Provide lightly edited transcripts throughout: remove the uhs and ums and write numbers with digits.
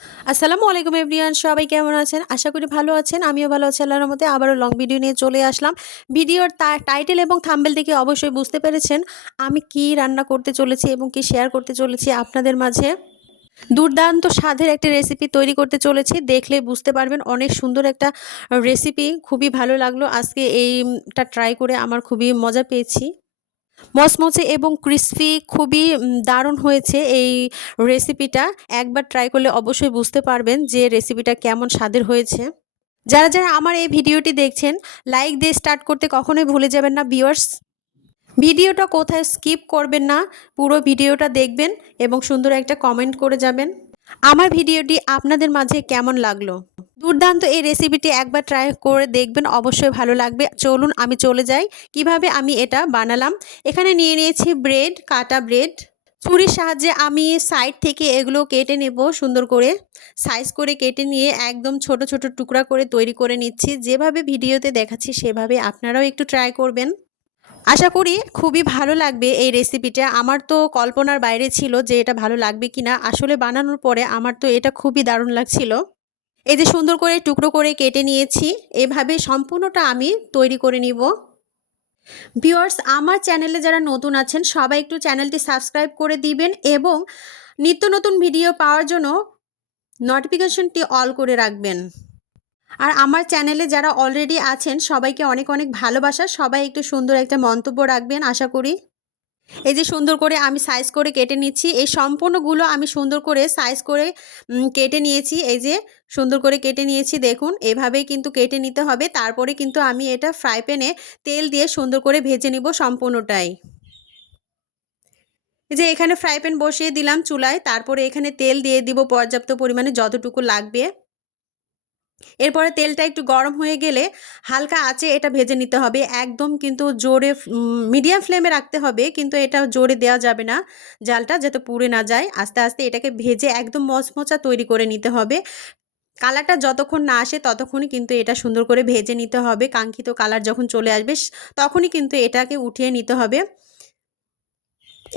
আসসালামু আলাইকুম এভরিওয়ান, সবাই কেমন আছেন? আশা করি ভালো আছেন। আমিও ভালো আছি আল্লাহর রহমতে। আবারও লং ভিডিও নিয়ে চলে আসলাম। ভিডিওর টাইটেল এবং থাম্বনেল দেখে অবশ্যই বুঝতে পেরেছেন আমি কি রান্না করতে চলেছি এবং কি শেয়ার করতে চলেছি আপনাদের মাঝে। দুর্দান্ত স্বাদের একটা রেসিপি তৈরি করতে চলেছি। দেখলেই বুঝতে পারবেন অনেক সুন্দর একটা রেসিপি। খুবই ভালো লাগলো আজকে এইটা ট্রাই করে, আমার খুবই মজা পেয়েছি। মচমচে এবং ক্রিসপি খুবই দারুণ হয়েছে এই রেসিপিটা। একবার ট্রাই করলে অবশ্যই বুঝতে পারবেন যে রেসিপিটা কেমন স্বাদের হয়েছে। যারা আমার এই ভিডিওটি দেখছেন, লাইক দিয়ে স্টার্ট করতে কখনোই ভুলে যাবেন না ভিউয়ার্স। ভিডিওটা কোথায় স্কিপ করবেন না, পুরো ভিডিওটা দেখবেন এবং সুন্দর একটা কমেন্ট করে যাবেন আমার ভিডিওটি আপনাদের মাঝে কেমন লাগলো। দুর্দান্ত এই রেসিপিটি একবার ট্রাই করে দেখবেন, অবশ্যই ভালো লাগবে। চলুন আমি চলে যাই কিভাবে আমি এটা বানালাম। এখানে নিয়ে নিয়েছি ব্রেড, কাটা ব্রেড। ছুরির সাহায্যে আমি সাইড থেকে এগুলো কেটে নেব সুন্দর করে। সাইজ করে কেটে নিয়ে একদম ছোট ছোট টুকরা করে তৈরি করে নিচ্ছি। যেভাবে ভিডিওতে দেখাচ্ছি সেভাবে আপনারাও একটু ট্রাই করবেন। আশা করি খুবই ভালো লাগবে এই রেসিপিটা। আমার তো কল্পনার বাইরে ছিল যে এটা ভালো লাগবে কিনা। আসলে বানানোর পরে আমার তো এটা খুবই দারুণ লাগছিল। এই যে সুন্দর করে টুকরো করে কেটে নিয়েছি, এভাবে সম্পূর্ণটা আমি তৈরি করে নিব। ভিউয়ার্স, আমার চ্যানেলে যারা নতুন আছেন সবাই একটু চ্যানেলটি সাবস্ক্রাইব করে দিবেন এবং নিত্য নতুন ভিডিও পাওয়ার জন্য নোটিফিকেশনটি অল করে রাখবেন। আর আমার চ্যানেলে যারা অলরেডি আছেন সবাইকে অনেক অনেক ভালোবাসা। সবাই একটু সুন্দর একটা মন্তব্য রাখবেন আশা করি। এই যে সুন্দর করে আমি সাইজ করে কেটে নিচ্ছি। এই সম্পূর্ণগুলো আমি সুন্দর করে সাইজ করে কেটে নিয়েছি। এই যে সুন্দর করে কেটে নিয়েছি, দেখুন এভাবেই কিন্তু কেটে নিতে হবে। তারপরে কিন্তু আমি এটা ফ্রাই প্যানে তেল দিয়ে সুন্দর করে ভেজে নিব সম্পূর্ণটাই। এই যে এখানে ফ্রাই প্যান বসিয়ে দিলাম চুলায়, তারপরে এখানে তেল দিয়ে দিব পর্যাপ্ত পরিমাণে যতটুকু লাগবে। এরপরে তেলটা একটু গরম হয়ে গেলে হালকা আঁচে এটা ভেজে নিতে হবে। একদম কিন্তু জোরে মিডিয়াম ফ্লেমে রাখতে হবে, কিন্তু এটা জোরে দেওয়া যাবে না, জালটা যাতে পুড়ে না যায়। আস্তে আস্তে এটাকে ভেজে একদম মচমচা তৈরি করে নিতে হবে। কালারটা যতক্ষণ না আসে ততক্ষণই কিন্তু এটা সুন্দর করে ভেজে নিতে হবে। কাঙ্ক্ষিত কালার যখন চলে আসবে তখনই কিন্তু এটাকে উঠিয়ে নিতে হবে।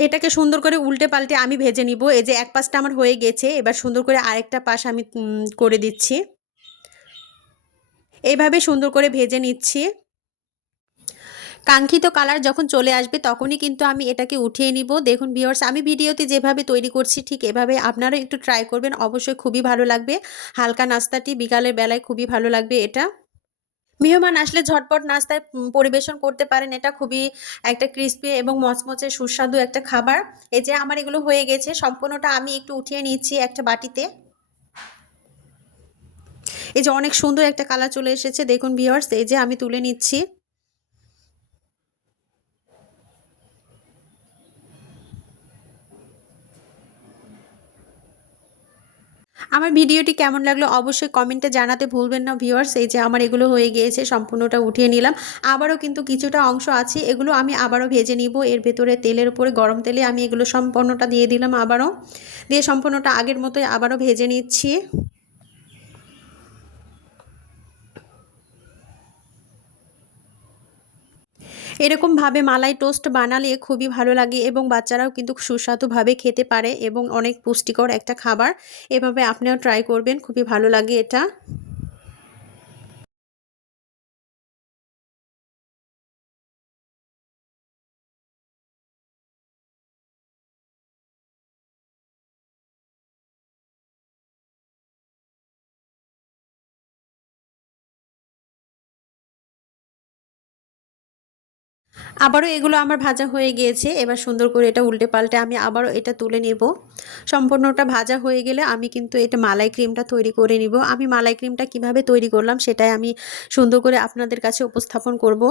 এটাকে সুন্দর করে উল্টে পাল্টে আমি ভেজে নিব। এই যে এক পাশটা আমার হয়ে গেছে, এবার সুন্দর করে আরেকটা পাশ আমি করে দিচ্ছি। এইভাবে সুন্দর করে ভেজে নিচ্ছি। কাঙ্ক্ষিত কালার যখন চলে আসবে তখনই কিন্তু আমি এটাকে উঠিয়ে নিব। দেখুন ভিউয়ার্স, আমি ভিডিওতে যেভাবে তৈরি করছি ঠিক এভাবে আপনারা একটু ট্রাই করবেন, অবশ্যই খুবই ভালো লাগবে। হালকা নাস্তাটি বিকালের বেলায় খুবই ভালো লাগবে এটা। মেহমান আসলে ঝটপট নাস্তায় পরিবেশন করতে পারেন। এটা খুবই একটা ক্রিস্পি এবং মচমচে সুস্বাদু একটা খাবার। এই যে আমার এগুলো হয়ে গেছে, সম্পূর্ণটা আমি একটু উঠিয়ে নিচ্ছি একটা বাটিতে। এই যে অনেক সুন্দর একটা কালার চলে এসেছে, দেখুন ভিউয়ার্স, এই যে আমি তুলে নিচ্ছি। আমার ভিডিওটি কেমন লাগলো অবশ্যই কমেন্টে জানাতে ভুলবেন না ভিউয়ার্স। এই যে আমার এগুলো হয়ে গিয়েছে, সম্পূর্ণটা উঠিয়ে নিলাম। আবারও কিন্তু কিছুটা অংশ আছে, এগুলো আমি আবারও ভেজে নিব। এর ভেতরে তেলের উপরে গরম তেলে আমি এগুলো সম্পূর্ণটা দিয়ে দিলাম, আবারও দিয়ে সম্পূর্ণটা আগের মতোই আবারও ভেজে নিচ্ছি। এরকমভাবে মালাই টোস্ট বানালে খুবই ভালো লাগে এবং বাচ্চারাও কিন্তু সুস্বাদুভাবে খেতে পারে এবং অনেক পুষ্টিকর একটা খাবার। এভাবে আপনিও ট্রাই করবেন, খুবই ভালো লাগে এটা। আবারও এগুলো আমার ভাজা হয়ে গিয়েছে। এবার সুন্দর করে এটা উল্টে পাল্টে আমি আবারও এটা তুলে নেব। সম্পূর্ণটা ভাজা হয়ে গেলে আমি কিন্তু এটা মালাই ক্রিমটা তৈরি করে নিব। আমি মালাই ক্রিমটা কিভাবে তৈরি করলাম সেটাই আমি সুন্দর করে আপনাদের কাছে উপস্থাপন করব।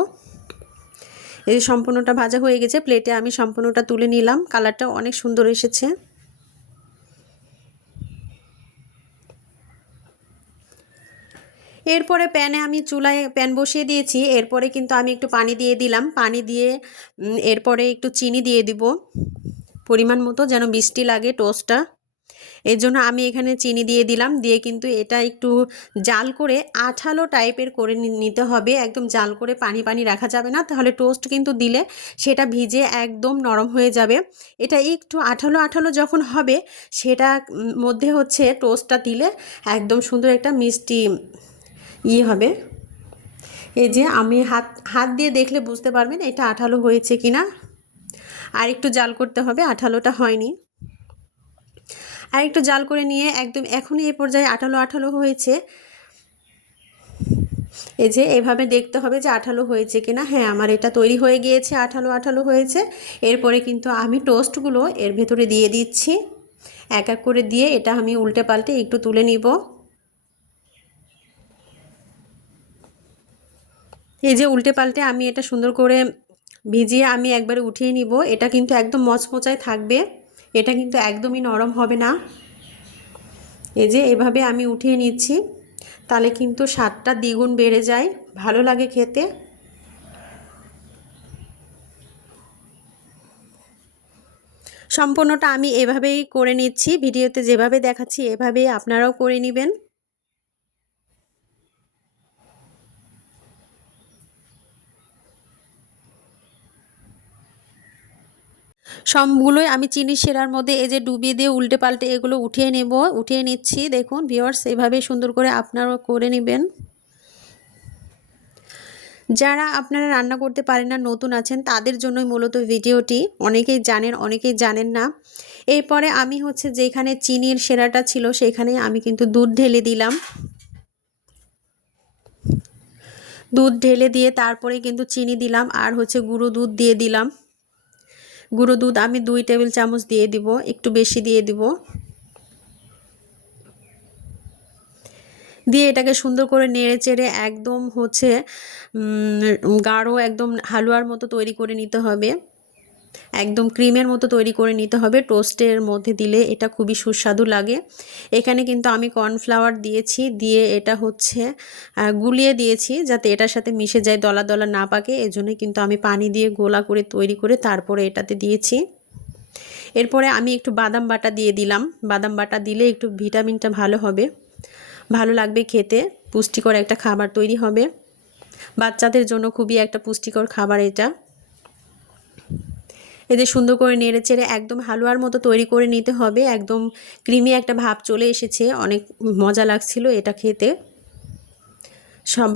এই সম্পূর্ণটা ভাজা হয়ে গেছে, প্লেটে আমি সম্পূর্ণটা তুলে নিলাম। কালারটাও অনেক সুন্দর এসেছে। এরপরে প্যানে আমি চুলায় প্যান বসিয়ে দিয়েছি। এরপরে কিন্তু আমি একটু পানি দিয়ে দিলাম। পানি দিয়ে এরপরে একটু চিনি দিয়ে দিব পরিমাণ মতো, যেন মিষ্টি লাগে টোস্টটা। এর জন্য আমি এখানে চিনি দিয়ে দিলাম, দিয়ে কিন্তু এটা একটু জাল করে আঠালো টাইপের করে নিতে হবে। একদম জাল করে পানি পানি রাখা যাবে না, তাহলে টোস্ট কিন্তু দিলে সেটা ভিজে একদম নরম হয়ে যাবে। এটা একটু আঠালো আঠালো যখন হবে, সেটা মধ্যে হচ্ছে টোস্টটা দিলে একদম সুন্দর একটা মিষ্টি হবে। এই যে আমি হাত হাত দিয়ে দেখলে বুঝতে পারবেন এটা আঠালো হয়েছে কিনা। আর একটু জাল করতে হবে, আঠালোটা হয়নি। আর একটু জাল করে নিয়ে একদম এখনই এই পর্যায়ে আঠালো আঠালো হয়েছে। এই যে এভাবে দেখতে হবে যে আঠালো হয়েছে কিনা। হ্যাঁ, আমার এটা তৈরি হয়ে গিয়েছে, আঠালো আঠালো হয়েছে। এরপরে কিন্তু আমি টোস্টগুলো এর ভেতরে দিয়ে দিচ্ছি, এক এক করে দিয়ে এটা আমি উল্টে পাল্টে একটু তুলে নিব। এই যে উল্টে পাল্টে আমি এটা সুন্দর করে ভিজিয়ে আমি একবারে উঠিয়ে নিব। এটা কিন্তু একদম মচমচায় থাকবে, এটা কিন্তু একদমই নরম হবে না। এই যে এভাবে আমি উঠিয়ে নিচ্ছি, তাহলে কিন্তু স্বাদটা দ্বিগুণ বেড়ে যায়, ভালো লাগে খেতে। সম্পূর্ণটা আমি এভাবেই করে নিচ্ছি, ভিডিওতে যেভাবে দেখাচ্ছি এভাবেই আপনারাও করে নেবেন। সবগুলোই আমি চিনি শিরার মধ্যে এই যে ডুবিয়ে দিয়ে উল্টে পাল্টে এগুলো উঠিয়ে নিচ্ছি। দেখুন ভিউয়ার্স, এভাবে সুন্দর করে আপনারাও করে নেবেন। যারা আপনারা রান্না করতে পারেন না, নতুন আছেন, তাদের জন্যই মূলত ভিডিওটি। অনেকেই জানেন, অনেকেই জানেন না। এরপরে আমি হচ্ছে যেখানে চিনির শিরাটা ছিল সেখানে আমি কিন্তু দুধ ঢেলে দিলাম। দুধ ঢেলে দিয়ে তারপরে কিন্তু চিনি দিলাম, আর হচ্ছে গুঁড়ো দুধ দিয়ে দিলাম। গুঁড়ো দুধ আমি 2 টেবিল চামচ দিয়ে দিব, একটু বেশি দিয়ে দিব। দিয়ে এটাকে সুন্দর করে নেড়ে চেড়ে একদম হচ্ছে গাঢ় একদম হালুয়ার মতো তৈরি করে নিতে হবে, একদম ক্রিমের মতো তৈরি করে নিতে হবে। টোস্টের মধ্যে দিলে এটা খুবই সুস্বাদু লাগে। এখানে কিন্তু আমি কর্নফ্লাওয়ার দিয়েছি, দিয়ে এটা হচ্ছে গুলিয়ে দিয়েছি যাতে এটার সাথে মিশে যায়, দলা দলা না পাকে। এজন্য কিন্তু আমি পানি দিয়ে গোলা করে তৈরি করে তারপরে এটাতে দিয়েছি। এরপরে আমি একটু বাদাম বাটা দিয়ে দিলাম। বাদাম বাটা দিলে একটু ভিটামিনটা ভালো হবে, ভালো লাগবে খেতে, পুষ্টিকর একটা খাবার তৈরি হবে। বাচ্চাদের জন্য খুবই একটা পুষ্টিকর খাবার এটা। এদের সুন্দর করে নেড়ে চেড়ে একদম হালুয়ার মতো তৈরি করে নিতে হবে। একদম ক্রিমি একটা ভাব চলে এসেছে, অনেক মজা লাগছিল এটা খেতে।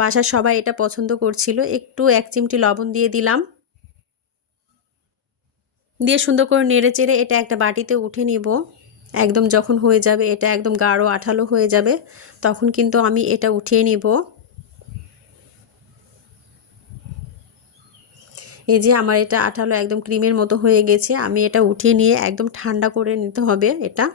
বাসার সবাই এটা পছন্দ করছিল। একটু 1 চিমটি লবণ দিয়ে দিলাম, দিয়ে সুন্দর করে নেড়ে চেড়ে এটা একটা বাটিতে উঠে নিব। একদম যখন হয়ে যাবে, এটা একদম গাঢ় আঠালো হয়ে যাবে, তখন কিন্তু আমি এটা উঠিয়ে নিব। এই যে আমার এটা আঠালো একদম ক্রিমের মতো হয়ে গেছে, আমি এটা উঠিয়ে নিয়ে একদম ঠান্ডা করে নিতে হবে এটা।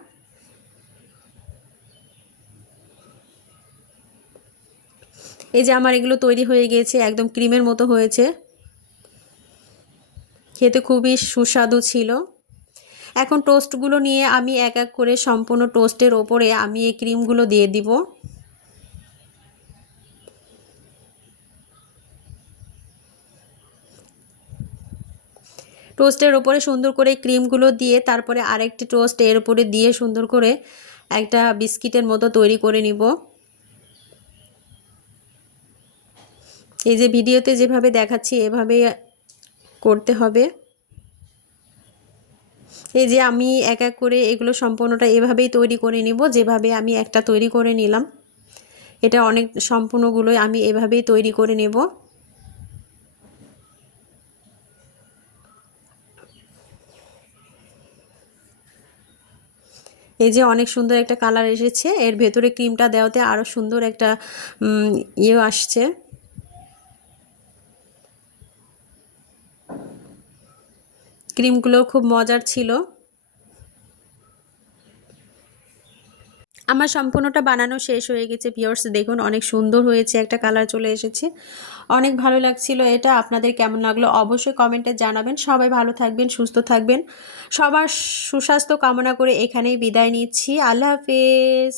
এই যে আমার এগুলো তৈরি হয়ে গিয়েছে, একদম ক্রিমের মতো হয়েছে, খেতে খুবই সুস্বাদু ছিল। এখন টোস্টগুলো নিয়ে আমি এক এক করে সম্পূর্ণ টোস্টের ওপরে আমি এই ক্রিমগুলো দিয়ে দিব। টোস্টের ওপরে সুন্দর করে ক্রিমগুলো দিয়ে তারপরে আরেকটি টোস্ট এর উপরে দিয়ে সুন্দর করে একটা বিস্কিটের মতো তৈরি করে নিব। এই যে ভিডিওতে যেভাবে দেখাচ্ছি এভাবে করতে হবে। এই যে আমি এক এক করে এগুলো সম্পূর্ণটা এভাবেই তৈরি করে নিব, যেভাবে আমি একটা তৈরি করে নিলাম। এটা অনেক সম্পূর্ণগুলোই আমি এভাবেই তৈরি করে নেব। এই যে অনেক সুন্দর একটা কালার এসেছে, এর ভেতরে ক্রিমটা দেওয়াতে আরও সুন্দর একটা আসছে। ক্রিমগুলো খুব মজার ছিল। আমার সম্পূর্ণটা বানানো শেষ হয়ে গেছে ভিউয়ার্স, দেখুন অনেক সুন্দর হয়েছে, একটা কালার চলে এসেছে, অনেক ভালো লাগছিল এটা। আপনাদের কেমন লাগলো অবশ্যই কমেন্টে জানাবেন। সবাই ভালো থাকবেন, সুস্থ থাকবেন, সবার সুস্বাস্থ্য কামনা করে এখানেই বিদায় নিচ্ছি। আল্লাহ হাফেজ।